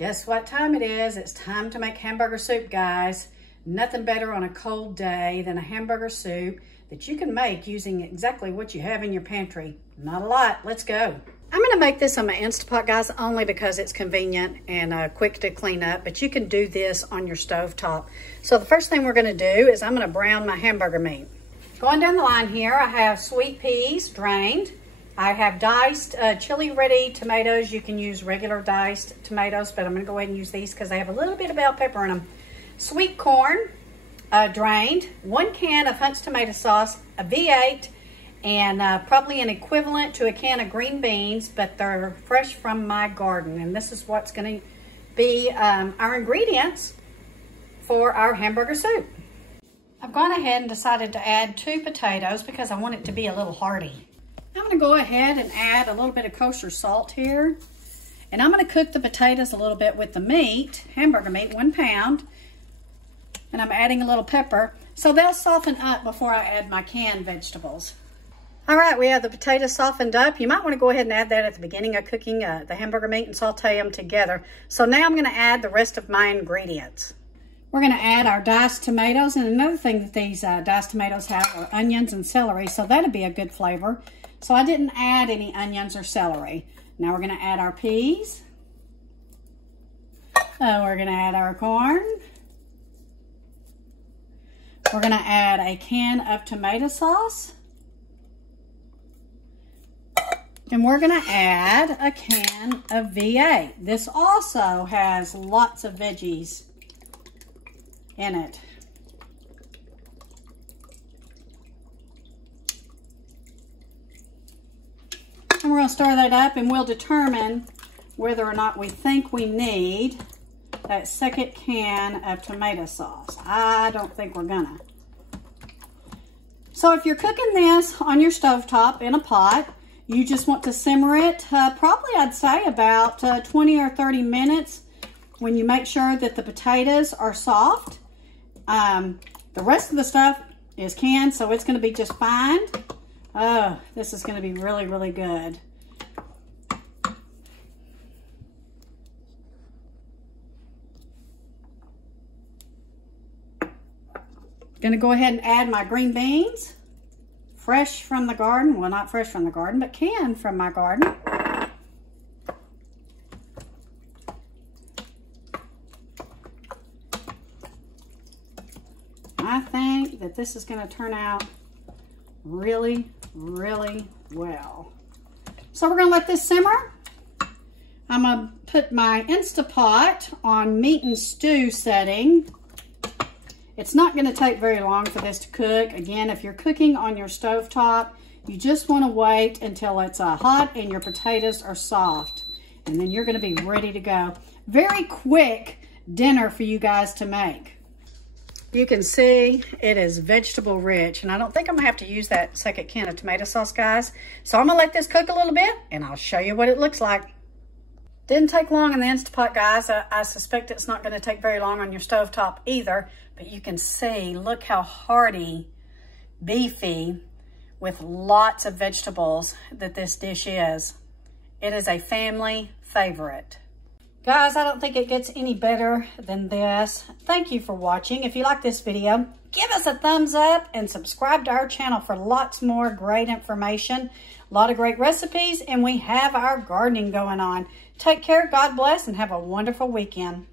Guess what time it is? It's time to make hamburger soup, guys. Nothing better on a cold day than a hamburger soup that you can make using exactly what you have in your pantry. Not a lot. Let's go. I'm going to make this on my Instapot, guys, only because it's convenient and quick to clean up, but you can do this on your stovetop. So the first thing we're going to do is I'm going to brown my hamburger meat. Going down the line here, I have sweet peas drained. I have diced chili-ready tomatoes. You can use regular diced tomatoes, but I'm going to go ahead and use these because they have a little bit of bell pepper in them. Sweet corn, drained. 1 can of Hunt's tomato sauce, a V8, and probably an equivalent to a can of green beans, but they're fresh from my garden. And this is what's going to be our ingredients for our hamburger soup. I've gone ahead and decided to add 2 potatoes because I want it to be a little hearty. I'm going to go ahead and add a little bit of kosher salt here. And I'm going to cook the potatoes a little bit with the meat, hamburger meat, 1 pound. And I'm adding a little pepper. So they'll soften up before I add my canned vegetables. All right, we have the potatoes softened up. You might want to go ahead and add that at the beginning of cooking the hamburger meat and saute them together. So now I'm going to add the rest of my ingredients. We're going to add our diced tomatoes. And another thing that these diced tomatoes have are onions and celery. So that'll be a good flavor. So I didn't add any onions or celery. Now we're going to add our peas. We're going to add our corn. We're going to add a can of tomato sauce. And we're going to add a can of V8. This also has lots of veggies in it. And we're going to stir that up and we'll determine whether or not we think we need that 2nd can of tomato sauce. I don't think we're gonna. So if you're cooking this on your stovetop in a pot, you just want to simmer it, probably I'd say about 20 or 30 minutes when you make sure that the potatoes are soft. The rest of the stuff is canned, so it's gonna be just fine. Oh, this is going to be really, really good. Going to go ahead and add my green beans, fresh from the garden. Well, not fresh from the garden, but canned from my garden. I think that this is going to turn out really well. So we're gonna let this simmer. I'm gonna put my Instapot on meat and stew setting. It's not gonna take very long for this to cook. Again, if you're cooking on your stovetop, you just wanna wait until it's hot and your potatoes are soft. And then you're gonna be ready to go. Very quick dinner for you guys to make. You can see it is vegetable rich, and I don't think I'm gonna have to use that 2nd can of tomato sauce, guys. So I'm gonna let this cook a little bit and I'll show you what it looks like. Didn't take long in the Instapot, guys. I suspect it's not gonna take very long on your stovetop either, but you can see, look how hearty, beefy, with lots of vegetables that this dish is. It is a family favorite. Guys, I don't think it gets any better than this. Thank you for watching. If you like this video, give us a thumbs up and subscribe to our channel for lots more great information, a lot of great recipes, and we have our gardening going on. Take care, God bless, and have a wonderful weekend.